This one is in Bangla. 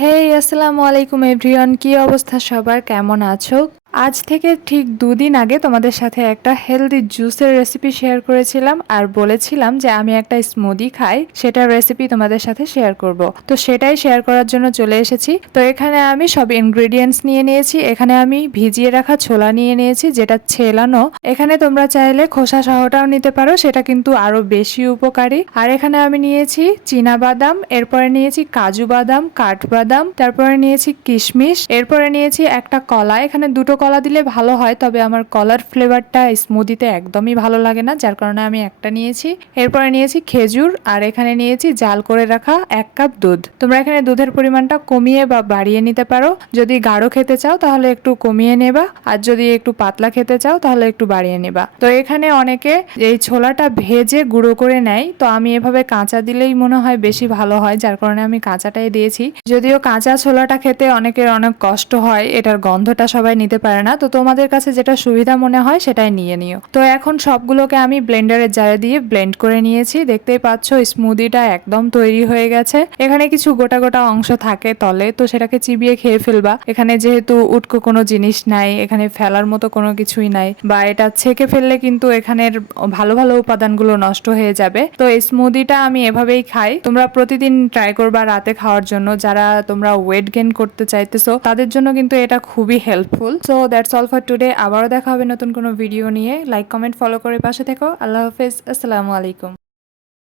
হেই আসসালামু আলাইকুম এভরিওয়ান, কি অবস্থা সবার, কেমন আছো? আজ থেকে ঠিক 2 দিন আগে তোমাদের সাথে একটা হেলদি জুসের রেসিপি শেয়ার করেছিলাম আর বলেছিলাম যে আমি একটা স্মুদি খাই, সেটার রেসিপি তোমাদের সাথে শেয়ার করব। তো সেটাই শেয়ার করার জন্য চলে এসেছি। তো এখানে আমি সব ইনগ্রেডিয়েন্টস নিয়ে নিয়েছি। এখানে আমি ভিজিয়ে রাখা ছোলা নিয়ে নিয়েছি, যেটা ছেলানো। এখানে তোমরা চাইলে খোসা সহটাও নিতে পারো, সেটা কিন্তু আরো বেশি উপকারী। আর এখানে আমি নিয়েছি চীনা বাদাম, এরপরে নিয়েছি কাজু বাদাম, কাঠবাদাম, তারপরে নিয়েছি কিশমিশ, এরপরে নিয়েছি একটা কলা। এখানে দুটো কলা দিলে ভালো হয়, তবে আমার কলার ফ্লেভারটা স্মুদিতে একদমই ভালো লাগে না, যার কারণে আমি একটা নিয়েছি। এরপরে নিয়েছি খেজুর, আর এখানে নিয়েছি জাল করে রাখা 1 কাপ দুধ। তোমরা এখানে দুধের পরিমাণটা কমিয়ে বা বাড়িয়ে নিতে পারো। যদি গাঢ় খেতে চাও তাহলে একটু কমিয়ে নেবা, আর যদি একটু পাতলা খেতে চাও তাহলে একটু বাড়িয়ে নেবা। তো এখানে অনেকে এই ছোলাটা ভেজে গুঁড়ো করে নেয়, তো আমি এভাবে কাঁচা দিলেই মনে হয় বেশি ভালো হয়, যার কারণে আমি কাঁচাটাই দিয়েছি। যদিও কাঁচা ছোলাটা খেতে অনেকের অনেক কষ্ট হয়, এটার গন্ধটা সবাই নিতে পারে না, তো তোমাদের কাছে যেটা সুবিধা মনে হয় সেটাই নিয়ে নিও। তো এখন সবগুলোকে আমি ব্লেন্ডারের জারে দিয়ে ব্লেন্ড করে নিয়েছি। দেখতেই পাচ্ছ স্মুদিটা একদম তৈরি হয়ে গেছে। এখানে কিছু গোটা গোটা অংশ থাকে তলে, তো সেটাকে চিবিয়ে খেয়ে ফেলবা। এখানে যেহেতু উটকো কোনো জিনিস নাই, এখানে ফেলার মতো কোনো কিছুই নাই, বা এটা ছেঁকে ফেললে কিন্তু এখানের ভালো ভালো উপাদানগুলো নষ্ট হয়ে যাবে। তো এই স্মুদিটা আমি এভাবেই খাই। তোমরা প্রতিদিন ট্রাই করবা রাতে খাওয়ার জন্য। যারা তোমরা ওয়েট গেইন করতে চাইতেছো তাদের জন্য কিন্তু এটা খুবই helpful. So that's all for today. আবারও দেখা হবে নতুন কোনো ভিডিও নিয়ে। লাইক, কমেন্ট, ফলো করে পাশে থেকো। আল্লাহ হাফেজ, আসসালামু আলাইকুম।